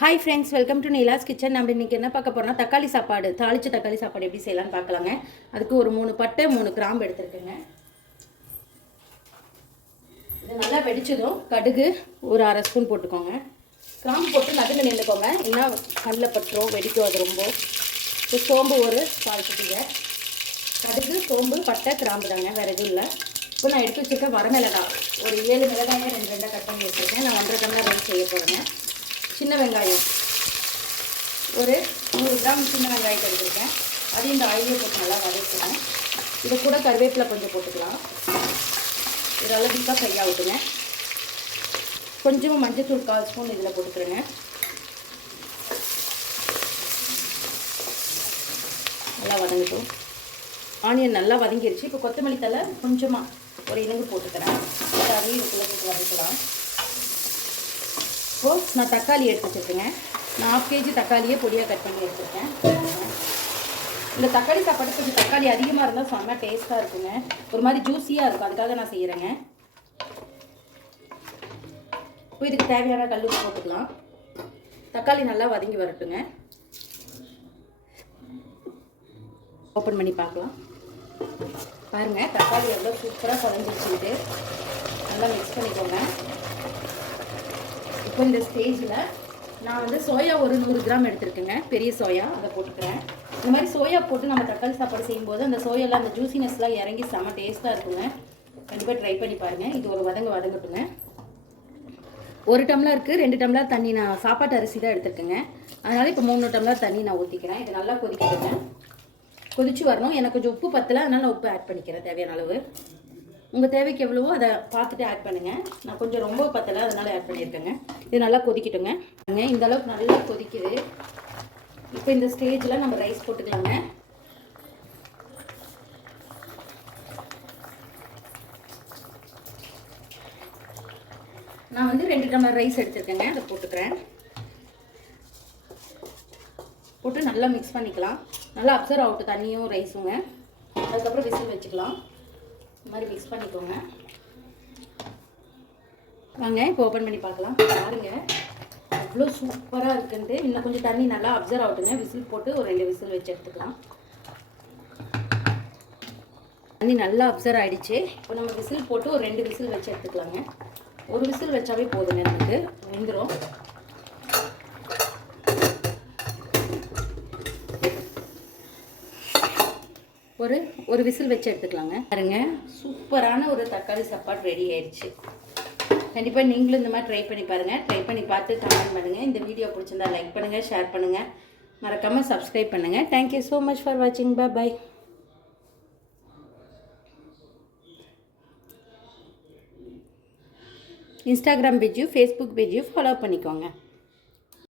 Hi friends, welcome to Neela's kitchen. நம்ம இன்றைக்கி என்ன பார்க்க போகிறோம்னா தக்காளி சாப்பாடு, தாளிச்ச தக்காளி சாப்பாடு எப்படி செய்யலாம்னு பார்க்கலாங்க. அதுக்கு ஒரு 3 பட்டை 3 கிராம்பு எடுத்துருக்கேங்க. இது நல்லா வெடிச்சதும் கடுகு ஒரு அரை ஸ்பூன் போட்டுக்கோங்க. கிராம்பு போட்டு நடுங்க நின்றுக்கோங்க, இன்னும் கண்ணில் பட்டுரும், வெடிக்கும் அது ரொம்ப. இப்போ சோம்பு ஒரு 4 குட்டிங்க. கடுகு, சோம்பு, பட்டை, கிராம்பு தாங்க, வேறு எதுவும் இல்லை. இப்போ நான் எடுத்து வச்சுருக்கேன் வரமிளகாய், ஒரு 7 மிளகாயை 2 கட் பண்ணி வச்சுருக்கேன். நான் 1.5 டம்ளர் ரைஸ் செய்ய போகிறேங்க. சின்ன வெங்காயம் ஒரு 100 கிராம் சின்ன வெங்காயத்தை எடுத்துருக்கேன். அதையும் இந்த ஆயிலே போட்டு நல்லா வதக்குவேன். இதை கூட கருவேப்பிலை கொஞ்சம் போட்டுக்கலாம். இது அளவுக்காக ஃப்ரை ஆகுதுங்க. கொஞ்சமாக மஞ்சத்தூள் 1/4 ஸ்பூன் இதில் போட்டுக்கிறேங்க. நல்லா வதங்கட்டும். ஆனியன் நல்லா வதங்கிடுச்சு. இப்போ கொத்தமல்லி தழை கொஞ்சமாக ஒரு இலங்கு போட்டுக்கிறேன். அதையும் இதுக்குள்ளே போட்டு வதக்கலாம். இப்போது நான் தக்காளி எடுத்து வச்சுருக்கேங்க. நான் 1/2 kg தக்காளியே பொடியாக கட் பண்ணி எடுத்துருக்கேன். இந்த தக்காளி சாப்பாடு கொஞ்சம் தக்காளி அதிகமாக இருந்தால் செம்ம டேஸ்ட்டாக இருக்குங்க, ஒரு மாதிரி ஜூஸியாக இருக்கும். அதுக்காக நான் செய்கிறேங்க. இப்போ இதுக்கு தேவையான கல் உப்பு போட்டுக்கலாம். தக்காளி நல்லா வதங்கி வரட்டுங்க. ஓப்பன் பண்ணி பார்க்கலாம். பாருங்கள், தக்காளி எவ்வளோ சூப்பராக குழஞ்சிச்சுட்டு நல்லா மிக்ஸ் பண்ணிக்கோங்க. இப்போ இந்த ஸ்டேஜில் நான் வந்து சோயா ஒரு 100 கிராம் எடுத்துருக்கேங்க, பெரிய சோயா, அதை போட்டுக்கிறேன். இந்த மாதிரி சோயா போட்டு நம்ம தக்காளி சாப்பாடு செய்யும்போது அந்த சோயாவில் அந்த ஜூசினஸ்லாம் இறங்கி செம்ம டேஸ்ட்டாக இருக்குங்க. கண்டிப்பாக ட்ரை பண்ணி பாருங்கள். இது ஒரு வதங்கட்டுங்க. 1 டம்ளருக்கு 2 டம்ளர் தண்ணி நான் சாப்பாட்டு அரிசி தான் எடுத்துருக்கேங்க. அதனால் இப்போ 3 டம்ளர் தண்ணி நான் ஊற்றிக்கிறேன். இது நல்லா கொதிக்கிடுங்க. கொதிச்சு வரணும். எனக்கு கொஞ்சம் உப்பு பத்தலை, அதனால் நான் உப்பு ஆட் பண்ணிக்கிறேன் தேவையான அளவு. உங்கள் தேவைக்கு எவ்வளவோ அதை பார்த்துட்டு ஆட் பண்ணுங்கள். நான் கொஞ்சம் ரொம்ப பத்தலை, அதனால் ஆட் பண்ணியிருக்கேங்க. இது நல்லா கொதிக்கட்டுங்க. இந்த அளவுக்கு நல்லா கொதிக்குது. இப்போ இந்த ஸ்டேஜில் நம்ம ரைஸ் போட்டுக்கலாங்க. நான் வந்து 2 டம்ளர் ரைஸ் எடுத்துருக்கேங்க, அதை போட்டுக்கிறேன். போட்டு நல்லா மிக்ஸ் பண்ணிக்கலாம். நல்லா அப்சர்வ் ஆகட்டும் தண்ணியும் ரைஸுங்க. அதுக்கப்புறம் விசில் வச்சுக்கலாம். இந்த மாதிரி மிக்ஸ் பண்ணிக்கோங்க. வாங்க இப்போ ஓப்பன் பண்ணி பார்க்கலாம். பாருங்கள் அவ்வளோ சூப்பராக இருக்குன்ட்டு. இன்னும் கொஞ்சம் தண்ணி நல்லா அப்சர்வ் ஆகட்டுங்க. விசில் போட்டு ஒரு 2 விசில் வச்சு எடுத்துக்கலாம். தண்ணி நல்லா அப்சர்வ் ஆகிடுச்சு. இப்போ நம்ம விசில் போட்டு ஒரு 2 விசில் வச்சு எடுத்துக்கலாங்க. ஒரு விசில் வச்சாவே போதுங்க, நமக்கு வெந்துடும். ஒரு விசில் வச்சு எடுத்துக்கலாங்க. பாருங்க, சூப்பரான ஒரு தக்காளி சாப்பாடு ரெடி ஆயிடுச்சு. கண்டிப்பாக நீங்களும் இந்த மாதிரி ட்ரை பண்ணி பாருங்கள். ட்ரை பண்ணி பார்த்து கமெண்ட் பண்ணுங்கள். இந்த வீடியோ பிடிச்சிருந்தா லைக் பண்ணுங்கள், ஷேர் பண்ணுங்கள், மறக்காமல் சப்ஸ்கிரைப் பண்ணுங்கள். தேங்க்யூ ஸோ மச் ஃபார் வாட்சிங். பாய். இன்ஸ்டாகிராம் பேஜையும் ஃபேஸ்புக் பேஜையும் ஃபாலோ பண்ணிக்கோங்க.